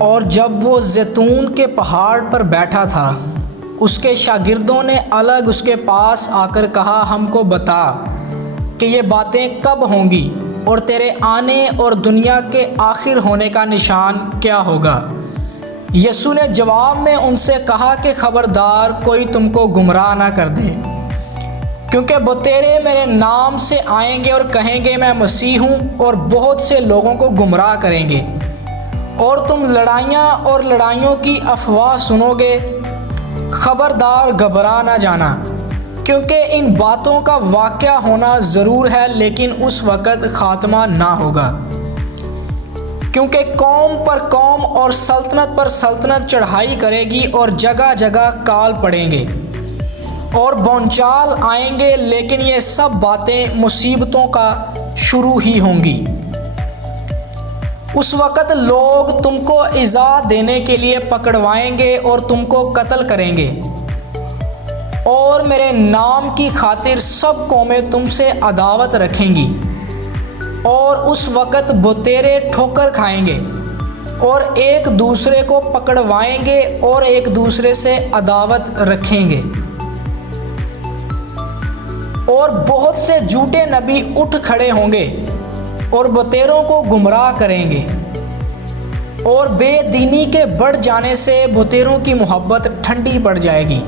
اور جب وہ زیتون کے پہاڑ پر بیٹھا تھا، اس کے شاگردوں نے الگ اس کے پاس آ کر کہا، ہم کو بتا کہ یہ باتیں کب ہوں گی اور تیرے آنے اور دنیا کے آخر ہونے کا نشان کیا ہوگا؟ یسوع نے جواب میں ان سے کہا کہ خبردار کوئی تم کو گمراہ نہ کر دے، کیونکہ بتیرے میرے نام سے آئیں گے اور کہیں گے میں مسیح ہوں، اور بہت سے لوگوں کو گمراہ کریں گے، اور تم لڑائیاں اور لڑائیوں کی افواہ سنو گے۔ خبردار گھبرا نہ جانا، کیونکہ ان باتوں کا واقعہ ہونا ضرور ہے، لیکن اس وقت خاتمہ نہ ہوگا۔ کیونکہ قوم پر قوم اور سلطنت پر سلطنت چڑھائی کرے گی، اور جگہ جگہ کال پڑیں گے اور بونچال آئیں گے، لیکن یہ سب باتیں مصیبتوں کا شروع ہی ہوں گی۔ اس وقت لوگ تم کو ایذا دینے کے لیے پکڑوائیں گے اور تم کو قتل کریں گے، اور میرے نام کی خاطر سب قومیں تم سے عداوت رکھیں گی، اور اس وقت بتیرے ٹھوکر کھائیں گے اور ایک دوسرے کو پکڑوائیں گے اور ایک دوسرے سے عداوت رکھیں گے، اور بہت سے جھوٹے نبی اٹھ کھڑے ہوں گے اور بتیروں کو گمراہ کریں گے، اور بے دینی کے بڑھ جانے سے بتیروں کی محبت ٹھنڈی پڑ جائے گی،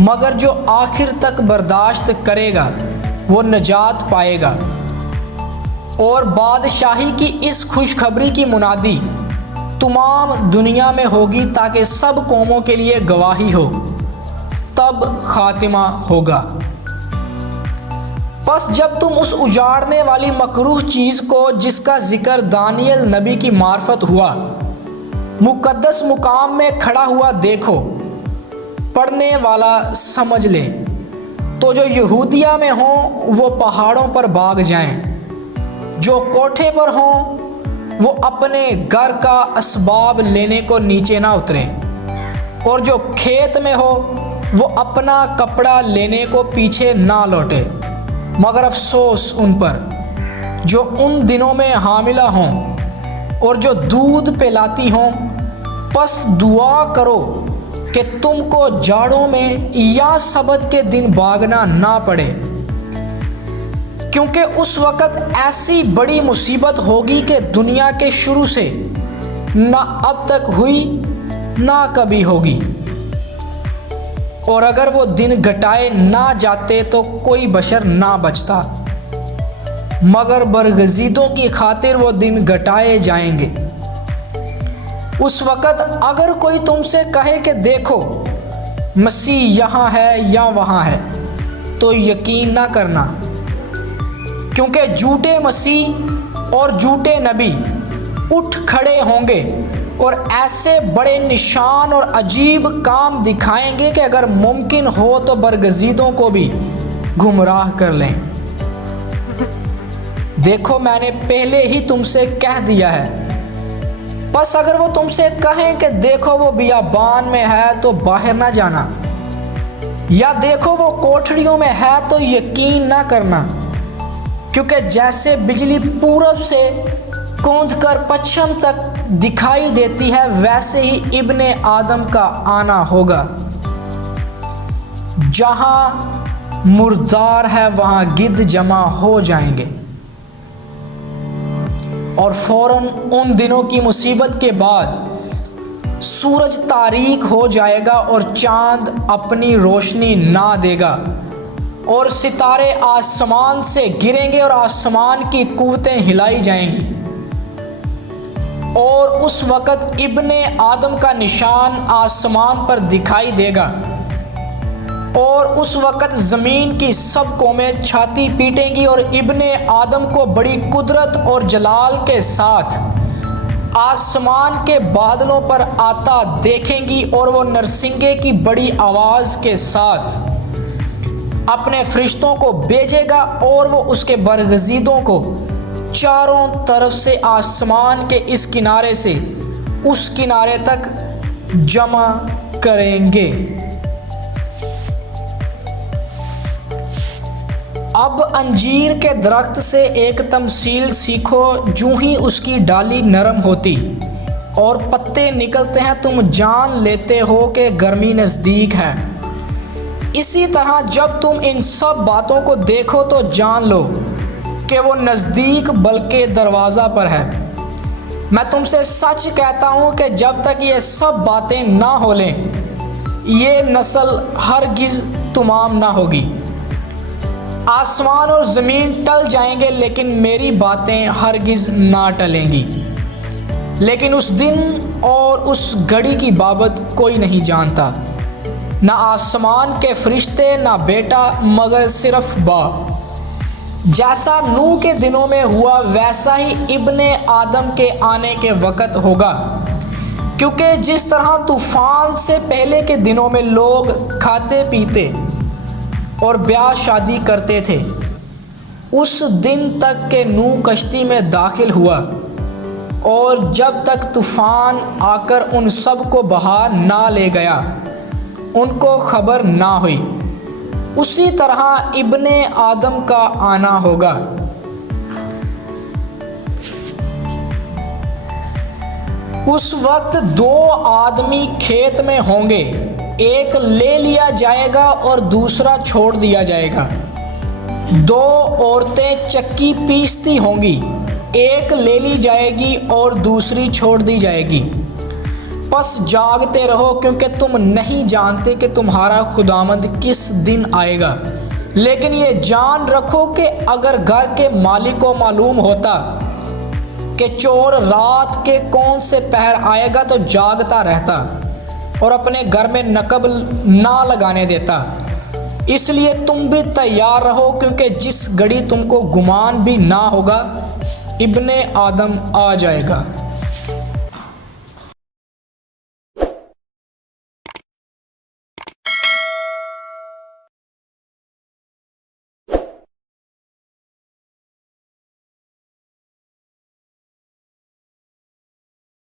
مگر جو آخر تک برداشت کرے گا وہ نجات پائے گا۔ اور بادشاہی کی اس خوشخبری کی منادی تمام دنیا میں ہوگی، تاکہ سب قوموں کے لیے گواہی ہو، تب خاتمہ ہوگا۔ پس جب تم اس اجاڑنے والی مکروہ چیز کو، جس کا ذکر دانیل نبی کی معرفت ہوا، مقدس مقام میں کھڑا ہوا دیکھو، پڑھنے والا سمجھ لے، تو جو یہودیہ میں ہوں وہ پہاڑوں پر بھاگ جائیں، جو کوٹھے پر ہوں وہ اپنے گھر کا اسباب لینے کو نیچے نہ اتریں، اور جو کھیت میں ہو وہ اپنا کپڑا لینے کو پیچھے نہ لوٹے، مگر افسوس ان پر جو ان دنوں میں حاملہ ہوں اور جو دودھ پلاتی ہوں۔ پس دعا کرو کہ تم کو جاڑوں میں یا سبت کے دن بھاگنا نہ پڑے، کیونکہ اس وقت ایسی بڑی مصیبت ہوگی کہ دنیا کے شروع سے نہ اب تک ہوئی نہ کبھی ہوگی، اور اگر وہ دن گھٹائے نہ جاتے تو کوئی بشر نہ بچتا، مگر برگزیدوں کی خاطر وہ دن گھٹائے جائیں گے۔ اس وقت اگر کوئی تم سے کہے کہ دیکھو مسیح یہاں ہے یا وہاں ہے، تو یقین نہ کرنا، کیونکہ جھوٹے مسیح اور جھوٹے نبی اٹھ کھڑے ہوں گے اور ایسے بڑے نشان اور عجیب کام دکھائیں گے کہ اگر ممکن ہو تو برگزیدوں کو بھی گمراہ کر لیں۔ دیکھو میں نے پہلے ہی تم سے کہہ دیا ہے، بس اگر وہ تم سے کہیں کہ دیکھو وہ بیابان میں ہے تو باہر نہ جانا، یا دیکھو وہ کوٹھڑیوں میں ہے تو یقین نہ کرنا، کیونکہ جیسے بجلی پورب سے کوند کر پچھم تک دکھائی دیتی ہے، ویسے ہی ابن آدم کا آنا ہوگا۔ جہاں مردار ہے وہاں گدھ جمع ہو جائیں گے۔ اور فوراً ان دنوں کی مصیبت کے بعد سورج تاریک ہو جائے گا اور چاند اپنی روشنی نہ دے گا، اور ستارے آسمان سے گریں گے اور آسمان کی قوتیں ہلائی جائیں گی، اور اس وقت ابن آدم کا نشان آسمان پر دکھائی دے گا، اور اس وقت زمین کی سب قومیں چھاتی پیٹیں گی اور ابن آدم کو بڑی قدرت اور جلال کے ساتھ آسمان کے بادلوں پر آتا دیکھیں گی، اور وہ نرسنگے کی بڑی آواز کے ساتھ اپنے فرشتوں کو بھیجے گا، اور وہ اس کے برگزیدوں کو چاروں طرف سے آسمان کے اس کنارے سے اس کنارے تک جمع کریں گے۔ اب انجیر کے درخت سے ایک تمثیل سیکھو، جو ہی اس کی ڈالی نرم ہوتی اور پتے نکلتے ہیں تم جان لیتے ہو کہ گرمی نزدیک ہے۔ اسی طرح جب تم ان سب باتوں کو دیکھو تو جان لو کہ وہ نزدیک بلکہ دروازہ پر ہے۔ میں تم سے سچ کہتا ہوں کہ جب تک یہ سب باتیں نہ ہو لیں یہ نسل ہرگز تمام نہ ہوگی۔ آسمان اور زمین ٹل جائیں گے لیکن میری باتیں ہرگز نہ ٹلیں گی۔ لیکن اس دن اور اس گھڑی کی بابت کوئی نہیں جانتا، نہ آسمان کے فرشتے نہ بیٹا مگر صرف باپ۔ جیسا نوح کے دنوں میں ہوا ویسا ہی ابن آدم کے آنے کے وقت ہوگا، کیونکہ جس طرح طوفان سے پہلے کے دنوں میں لوگ کھاتے پیتے اور بیاہ شادی کرتے تھے، اس دن تک کہ نوح کشتی میں داخل ہوا اور جب تک طوفان آ کر ان سب کو بہا نہ لے گیا ان کو خبر نہ ہوئی، اسی طرح ابن آدم کا آنا ہوگا۔ اس وقت دو آدمی کھیت میں ہوں گے، ایک لے لیا جائے گا اور دوسرا چھوڑ دیا جائے گا۔ دو عورتیں چکی پیستی ہوں گی، ایک لے لی جائے گی اور دوسری چھوڑ دی جائے گی۔ پس جاگتے رہو کیونکہ تم نہیں جانتے کہ تمہارا خداوند کس دن آئے گا۔ لیکن یہ جان رکھو کہ اگر گھر کے مالک کو معلوم ہوتا کہ چور رات کے کون سے پہر آئے گا تو جاگتا رہتا اور اپنے گھر میں نقب نہ لگانے دیتا۔ اس لیے تم بھی تیار رہو کیونکہ جس گھڑی تم کو گمان بھی نہ ہوگا ابن آدم آ جائے گا۔